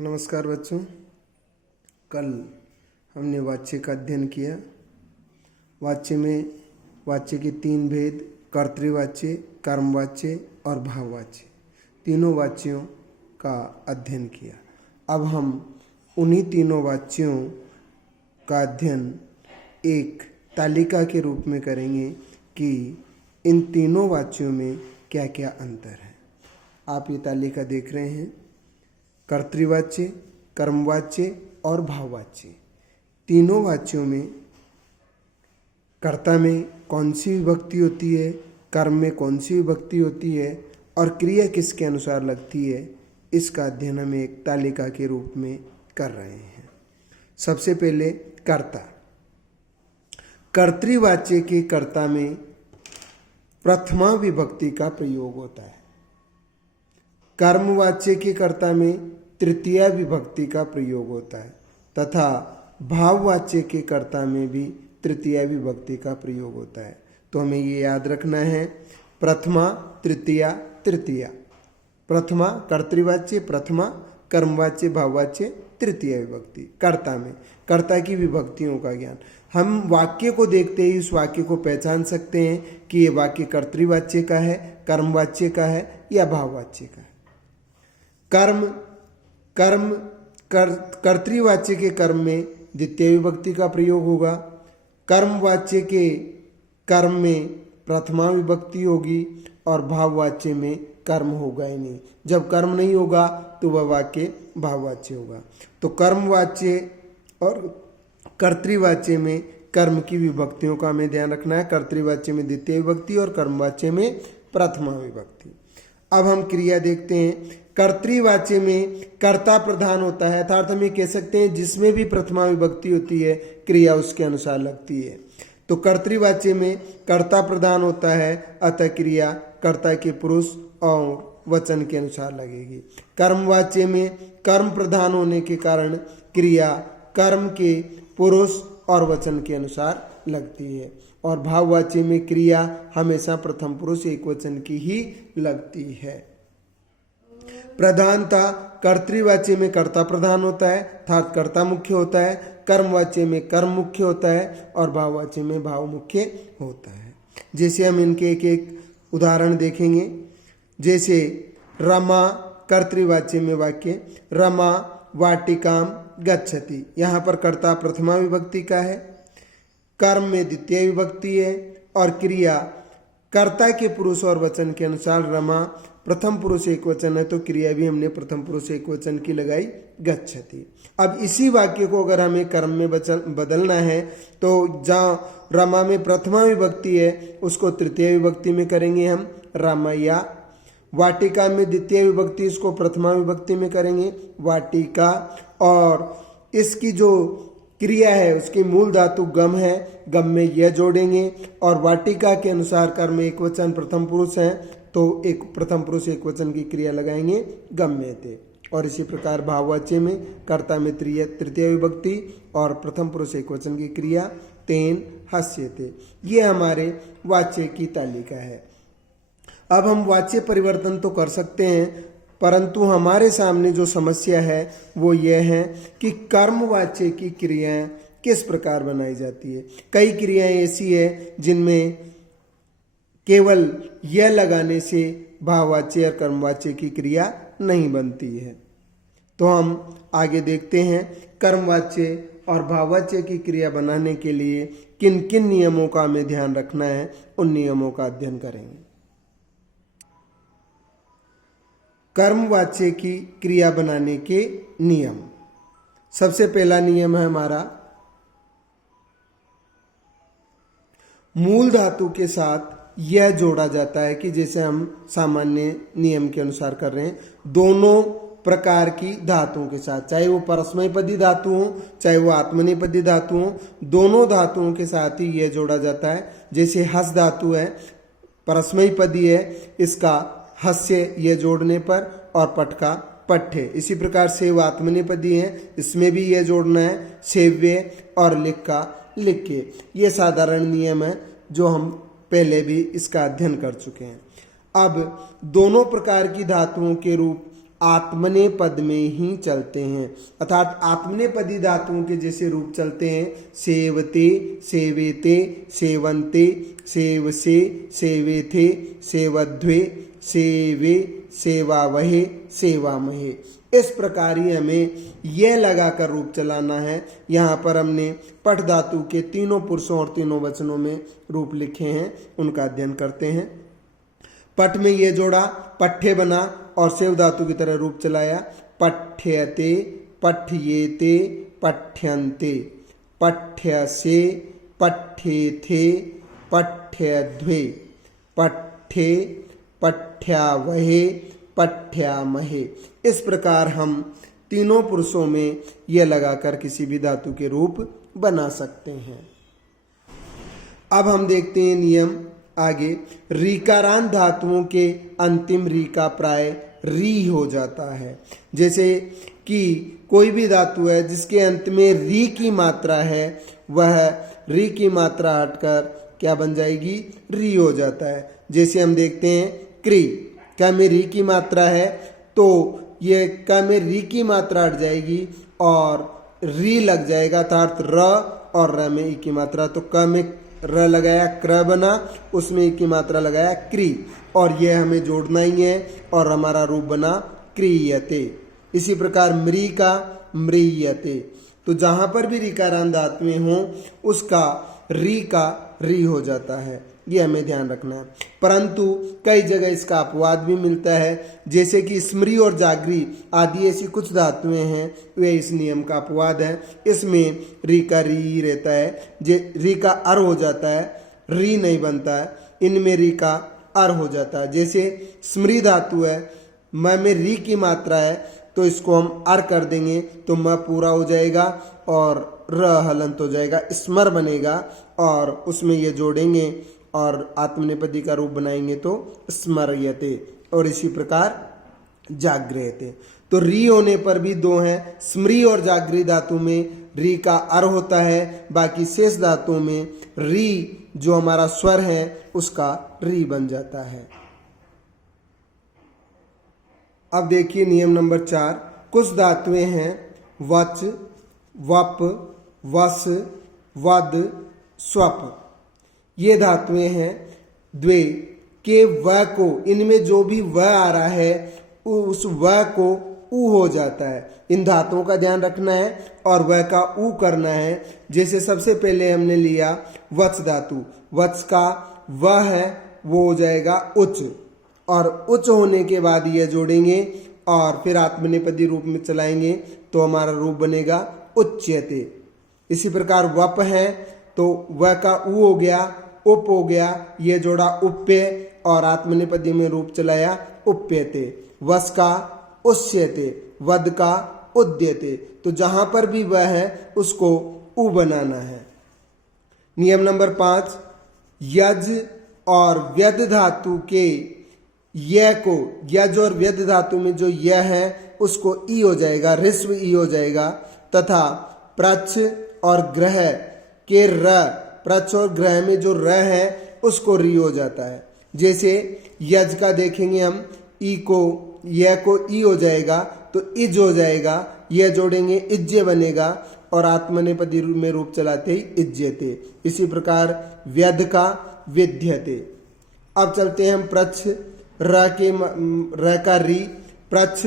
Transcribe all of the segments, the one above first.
नमस्कार बच्चों। कल हमने वाच्य का अध्ययन किया। वाच्य में वाच्य के तीन भेद, कर्तृवाच्य, कर्मवाच्य और भाववाच्य, तीनों वाच्यों का अध्ययन किया। अब हम उन्हीं तीनों वाच्यों का अध्ययन एक तालिका के रूप में करेंगे कि इन तीनों वाच्यों में क्या क्या अंतर है। आप ये तालिका देख रहे हैं। कर्तृवाच्य, कर्मवाच्य और भाववाच्य, तीनों वाच्यों में कर्ता में कौन सी विभक्ति होती है, कर्म में कौन सी विभक्ति होती है और क्रिया किसके अनुसार लगती है, इसका अध्ययन हम एक तालिका के रूप में कर रहे हैं। सबसे पहले कर्ता। कर्तृवाच्य के कर्ता में प्रथमा विभक्ति का प्रयोग होता है। कर्मवाच्य के कर्ता में तृतीया विभक्ति का प्रयोग होता है तथा भाववाच्य के कर्ता में भी तृतीया विभक्ति का प्रयोग होता है। तो हमें ये याद रखना है, प्रथमा, तृतीया, तृतीया। प्रथमा कर्तृवाच्य, प्रथमा कर्मवाच्य, भाववाच्य, तृतीया विभक्ति। कर्ता में कर्ता की विभक्तियों का ज्ञान। हम वाक्य को देखते ही उस वाक्य को पहचान सकते हैं कि ये वाक्य कर्तृवाच्य का है, कर्मवाच्य का है या भाववाच्य का है। कर्तृवाच्य के कर्म में द्वितीय विभक्ति का प्रयोग होगा। कर्मवाच्य के कर्म में प्रथमा विभक्ति होगी और भाववाच्य में कर्म होगा ही नहीं। जब कर्म नहीं होगा तो वह वाक्य भाववाच्य होगा। तो कर्मवाच्य और कर्तृवाच्य में कर्म की विभक्तियों का हमें ध्यान रखना है। कर्तृवाच्य में द्वितीय विभक्ति और कर्मवाच्य में प्रथमा विभक्ति। अब हम क्रिया देखते हैं। कर्तृवाच्य में कर्ता प्रधान होता है, अर्थात हम ये कह सकते हैं जिसमें भी प्रथमा विभक्ति होती है क्रिया उसके अनुसार लगती है। तो कर्तृवाच्य में कर्ता प्रधान होता है, अतः क्रिया कर्ता के पुरुष और वचन के अनुसार लगेगी। कर्मवाच्य में कर्म प्रधान होने के कारण क्रिया कर्म के पुरुष और वचन के अनुसार लगती है। और भाववाच्य में क्रिया हमेशा प्रथम पुरुष एक वचन की ही लगती है। प्रधानता कर्तृवाच्य में कर्ता प्रधान होता है, अर्थात कर्ता मुख्य होता है। कर्मवाच्य में कर्म मुख्य होता है और भाववाच्य में भाव मुख्य होता है। जैसे हम इनके एक एक उदाहरण देखेंगे। जैसे रमा कर्तृवाच्य में वाक्य, रमा वाटिकाम गच्छति, यहाँ पर कर्ता प्रथमा विभक्ति का है, कर्म में द्वितीय विभक्ति है और क्रिया कर्ता के पुरुष और वचन के अनुसार रमा प्रथम पुरुष एक वचन है तो क्रिया भी हमने प्रथम पुरुष एक वचन की लगाई, गच्छति। अब इसी वाक्य को अगर हमें कर्म में बदलना है तो जहाँ रमा में प्रथमा विभक्ति है उसको तृतीय विभक्ति में करेंगे हम रमया। वाटिका में द्वितीय विभक्ति, इसको प्रथमा विभक्ति में करेंगे वाटिका। और इसकी जो क्रिया है उसकी मूल धातु गम है, गम में यह जोड़ेंगे और वाटिका के अनुसार कर्म एक वचन प्रथम पुरुष है तो एक प्रथम पुरुष एक वचन की क्रिया लगाएंगे गम्यते। और इसी प्रकार भाववाच्य में कर्ता में तृतीय विभक्ति और प्रथम पुरुष एक वचन की क्रिया तेन हस्यते। ये हमारे वाच्य की तालिका है। अब हम वाच्य परिवर्तन तो कर सकते हैं, परंतु हमारे सामने जो समस्या है वो ये है कि कर्मवाच्य की क्रियाएं किस प्रकार बनाई जाती है। कई क्रियाएं ऐसी है जिनमें केवल यह लगाने से भाववाच्य और कर्मवाच्य की क्रिया नहीं बनती है। तो हम आगे देखते हैं कर्मवाच्य और भाववाच्य की क्रिया बनाने के लिए किन किन नियमों का हमें ध्यान रखना है, उन नियमों का अध्ययन करेंगे। कर्मवाच्य की क्रिया बनाने के नियम। सबसे पहला नियम है हमारा, मूल धातु के साथ यह जोड़ा जाता है कि जैसे हम सामान्य नियम के अनुसार कर रहे हैं, दोनों प्रकार की धातुओं के साथ, चाहे वो परस्मैपदी धातु हो चाहे वो आत्मनेपदी धातु हो, दोनों धातुओं के साथ ही यह जोड़ा जाता है। जैसे हस धातु है, परस्मैपदी है, इसका हस्य ये जोड़ने पर और पट का पट्ठे। इसी प्रकार सेव आत्मनेपदी है, इसमें भी यह जोड़ना है, सेव्य और लिख का लिखे। ये साधारण नियम है जो हम पहले भी इसका अध्ययन कर चुके हैं। अब दोनों प्रकार की धातुओं के रूप आत्मनेपद में ही चलते हैं, अर्थात आत्मनेपदी धातुओं के जैसे रूप चलते हैं। सेवते, सेवेते, सेवन्ते, सेवसे, सेवेथे, सेवध्वे, सेवे, सेवावहे, सेवामहे। इस प्रकार ही हमें यह लगाकर रूप चलाना है। यहाँ पर हमने पठ धातु के तीनों पुरुषों और तीनों वचनों में रूप लिखे हैं, उनका अध्ययन करते हैं। पठ में ये जोड़ा, पठ्य बना और सेव धातु की तरह रूप चलाया। पठ्यते, पठ्येते, पठ्यन्ते, पठ्यसे, पठ्येथे, पठ्यध्वे, पठ्ये, पठ्यावहे, पठ्यामहे। इस प्रकार हम तीनों पुरुषों में यह लगाकर किसी भी धातु के रूप बना सकते हैं। अब हम देखते हैं नियम आगे। रीकारांत धातुओं के अंतिम री का प्राय री हो जाता है। जैसे कि कोई भी धातु है जिसके अंत में री की मात्रा है, वह री की मात्रा हटकर क्या बन जाएगी, री हो जाता है। जैसे हम देखते हैं क्री, क्या में री की मात्रा है तो ये क्या में री की मात्रा हट जाएगी और री लग जाएगा, अर्थात र और र में ई की मात्रा। तो क में र लगाया क्र बना, उसमें ई की मात्रा लगाया क्री, और यह हमें जोड़ना ही है और हमारा रूप बना क्रियते। इसी प्रकार मृ का मृयते। तो जहां पर भी ऋकारांत धातुएं हों उसका री का री हो जाता है, ये हमें ध्यान रखना है। परंतु कई जगह इसका अपवाद भी मिलता है, जैसे कि स्मृ और जागरी आदि ऐसी कुछ धातुएं हैं, वे इस नियम का अपवाद है। इसमें री का री रहता है, री का अर हो जाता है, री नहीं बनता है। इनमें री का अर हो जाता है। जैसे स्मृ धातु है, म में री की मात्रा है तो इसको हम अर कर देंगे तो म पूरा हो जाएगा और र हलंत हो जाएगा, स्मर बनेगा, और उसमें ये जोड़ेंगे और आत्मनेपदी का रूप बनाएंगे तो स्मर्यते। और इसी प्रकार जागृयते। तो री होने पर भी दो हैं, स्मृ और जागृ धातु में री का अर होता है, बाकी शेष धातुओं में री जो हमारा स्वर है उसका री बन जाता है। अब देखिए नियम नंबर 4। कुछ धातुएं हैं वच, वप, वस, वद, स्वप। ये धातुएं हैं द्वे के व को, इनमें जो भी व आ रहा है उस व को उ हो जाता है। इन धातुओं का ध्यान रखना है और व का उ करना है। जैसे सबसे पहले हमने लिया वच धातु, वच का व है वो हो जाएगा उच्च, और उच्च होने के बाद यह जोड़ेंगे और फिर आत्मनेपदी रूप में चलाएंगे तो हमारा रूप बनेगा उच्यते। इसी प्रकार वप है तो व का उ हो गया, उप हो गया, यह जोड़ा उप्य और आत्मनेपदी में रूप चलाया उप्यते। वस का उस्यते, वद का उद्यते। तो जहां पर भी वह है उसको उ बनाना है। नियम नंबर 5। यज और व्यद धातु के य को, यज और व्यद धातु में जो य है उसको ई हो जाएगा, ऋस्व ई हो जाएगा, तथा प्रच्छ और ग्रह के र, प्रच्छ और ग्रह में जो र है उसको री हो जाता है। जैसे यज का देखेंगे हम, ई को, य को ई हो जाएगा तो इज हो जाएगा, यह जोड़ेंगे इज्जे बनेगा और आत्मनेपदी में रूप चलाते ही इज्जेते। इसी प्रकार व्यद का विद्यते। अब चलते हैं हम प्रच्छ, र का री, प्रच्छ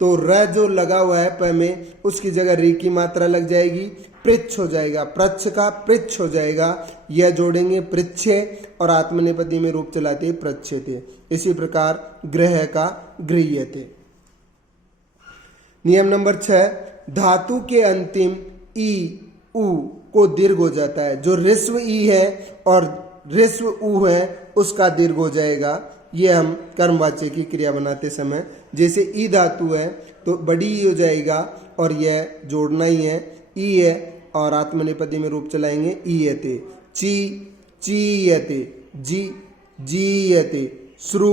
तो र जो लगा हुआ है प में उसकी जगह री की मात्रा लग जाएगी, पृच्छ हो जाएगा, प्रच्छ का पृच्छ हो जाएगा, यह जोड़ेंगे पृच्छे और आत्मनेपदी में रूप चलाते प्रच्छेते। इसी प्रकार ग्रह का गृह्यते। नियम नंबर 6। धातु के अंतिम ई उ को दीर्घ हो जाता है। जो ऋस्व ई है और ऋस्व उ है उसका दीर्घ हो जाएगा। ये हम कर्मवाच्य की क्रिया बनाते समय, जैसे ई धातु है तो बड़ी ई हो जाएगा और यह जोड़ना ही है, ई है और आत्मनेपदी में रूप चलाएंगे ईयते। ची चीयते, जी जीयते, श्रु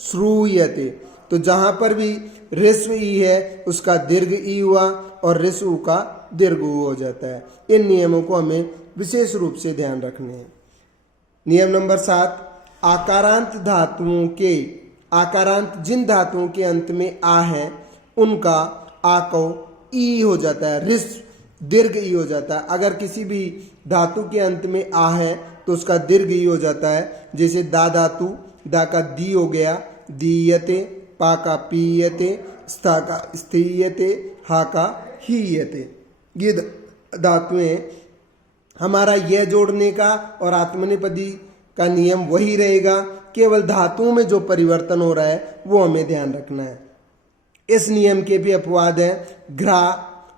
श्रूयते। तो जहां पर भी ऋस्व ई है उसका दीर्घ ई हुआ और ऋस्व का दीर्घ उ हो जाता है। इन नियमों को हमें विशेष रूप से ध्यान रखने हैं। नियम नंबर 7। आकारांत धातुओं के, आकारांत जिन धातुओं के अंत में आ है उनका आको ई हो जाता है, ऋस्व दीर्घ ई हो जाता है। अगर किसी भी धातु के अंत में आ है तो उसका दीर्घ ई हो जाता है। जैसे दा धातु, दा का दी हो गया दीयते, पा का पीयते, स्था का स्थीयते, हा का हीयते। ये धातुएं, हमारा यह जोड़ने का और आत्मनेपदी का नियम वही रहेगा, केवल धातुओं में जो परिवर्तन हो रहा है वो हमें ध्यान रखना है। इस नियम के भी अपवाद है। घ्रा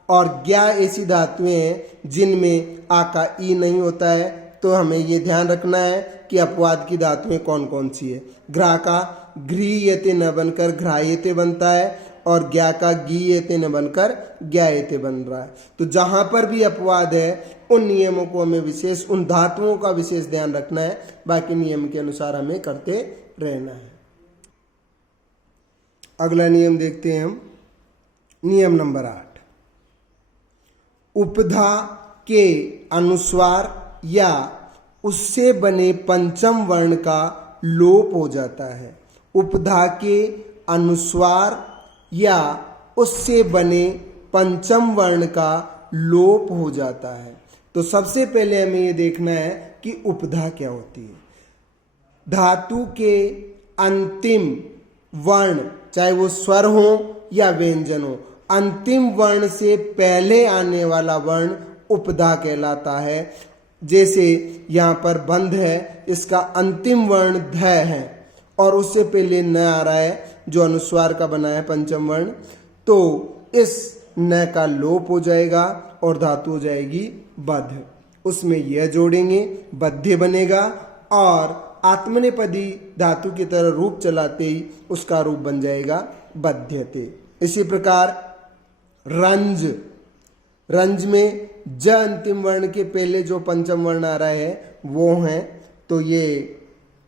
और ज्ञा ऐसी धातुएं हैं जिनमें आ का ई नहीं होता है, तो हमें ये ध्यान रखना है कि अपवाद की धातुएं कौन कौन सी है। घ्रा का घ्रीयते न बनकर घ्रायते बनता है और ज्ञा का गीयते न बनकर ज्ञायते बन रहा है। तो जहां पर भी अपवाद है उन नियमों को हमें विशेष, उन धातुओं का विशेष ध्यान रखना है, बाकी नियम के अनुसार हमें करते रहना है। अगला नियम देखते हैं हम, नियम नंबर 8। उपधा के अनुस्वार या उससे बने पंचम वर्ण का लोप हो जाता है। उपधा के अनुस्वार या उससे बने पंचम वर्ण का लोप हो जाता है। तो सबसे पहले हमें ये देखना है कि उपधा क्या होती है। धातु के अंतिम वर्ण, चाहे वो स्वर हो या व्यंजन हो, अंतिम वर्ण से पहले आने वाला वर्ण उपधा कहलाता है। जैसे यहाँ पर बंध है, इसका अंतिम वर्ण ध है और उससे पहले न आ रहा है जो अनुस्वार का बना है पंचम वर्ण, तो इस न का लोप हो जाएगा और धातु हो जाएगी बध। उसमें यह जोड़ेंगे, बध्य बनेगा और आत्मनेपदी धातु की तरह रूप चलाते ही उसका रूप बन जाएगा बध्यते। इसी प्रकार रंज, रंज में ज अंतिम वर्ण के पहले जो पंचम वर्ण आ रहा है वो है, तो ये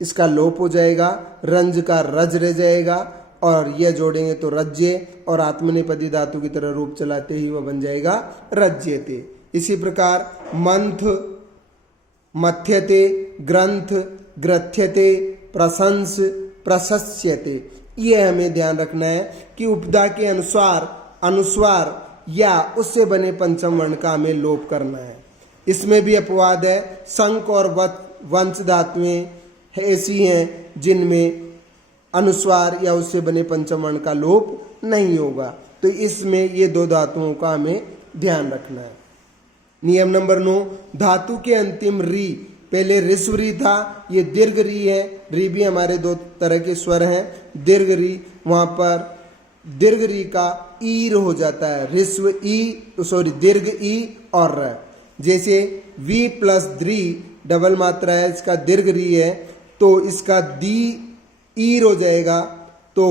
इसका लोप हो जाएगा, रंज का रज रह जाएगा और यह जोड़ेंगे तो रज्य और आत्मनेपदी धातु की तरह रूप चलाते ही वह बन जाएगा रज्यते। इसी प्रकार मंथ, मथ्यते, ग्रंथ, ग्रथ्यते, प्रशंस, प्रशस्यते। ये हमें ध्यान रखना है कि उपधा के अनुस्वार या उससे बने पंचम वर्ण का हमें लोप करना है। इसमें भी अपवाद है। संक और वंश धातुएं ऐसी हैं जिनमें अनुस्वार या उससे बने पंचम वर्ण का लोप नहीं होगा, तो इसमें ये दो धातुओं का हमें ध्यान रखना है। नियम नंबर 9, धातु के अंतिम री, पहले ऋस्व री था, ये दीर्घ री है। री भी हमारे दो तरह के स्वर हैं, दीर्घ री, वहां पर दीर्घ री का ईर हो जाता है, ऋस्व दीर्घ ई और र। जैसे वी प्लस द्री डबल मात्रा है, इसका दीर्घ री है तो इसका दी ईर हो जाएगा, तो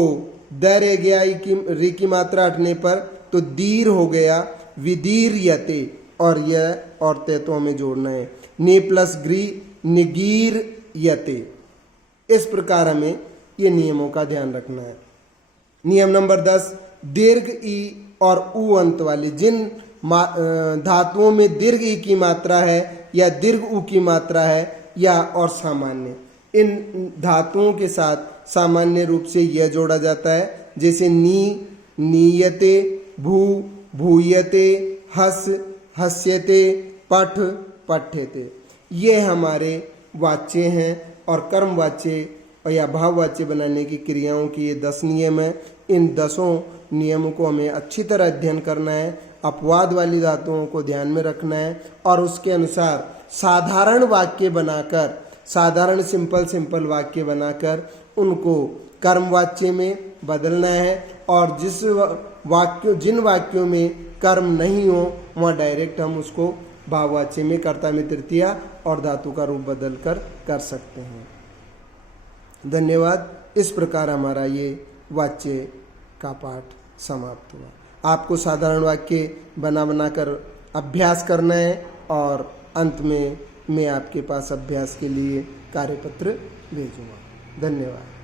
द रह गया री की मात्रा हटने पर तो दीर हो गया, विदीर यते, और यह और ते तो हमें जोड़ना है, नी प्लस ग्री निगीर यते। इस प्रकार हमें ये नियमों का ध्यान रखना है। नियम नंबर 10, दीर्घ ई और उ अंत वाली, जिन धातुओं में दीर्घ ई की मात्रा है या दीर्घ उ की मात्रा है या और सामान्य, इन धातुओं के साथ सामान्य रूप से यह जोड़ा जाता है। जैसे नी, नीयते, भू, भूयते, हस, हस्यते, पठ, पठ्यते। ये हमारे वाच्य हैं और कर्म वाच्य या भाववाच्य बनाने की क्रियाओं की ये 10 नियम हैं। इन 10 नियमों को हमें अच्छी तरह अध्ययन करना है, अपवाद वाली धातुओं को ध्यान में रखना है और उसके अनुसार साधारण वाक्य बनाकर, साधारण सिंपल वाक्य बनाकर उनको कर्मवाच्य में बदलना है और जिन वाक्यों में कर्म नहीं हो वहाँ डायरेक्ट हम उसको भाववाच्य में कर्ता में तृतीया और धातु का रूप बदल कर सकते हैं। धन्यवाद। इस प्रकार हमारा ये वाच्य का पाठ समाप्त हुआ। आपको साधारण वाक्य बनाकर अभ्यास करना है और अंत में मैं आपके पास अभ्यास के लिए कार्यपत्र भेजूंगा। धन्यवाद।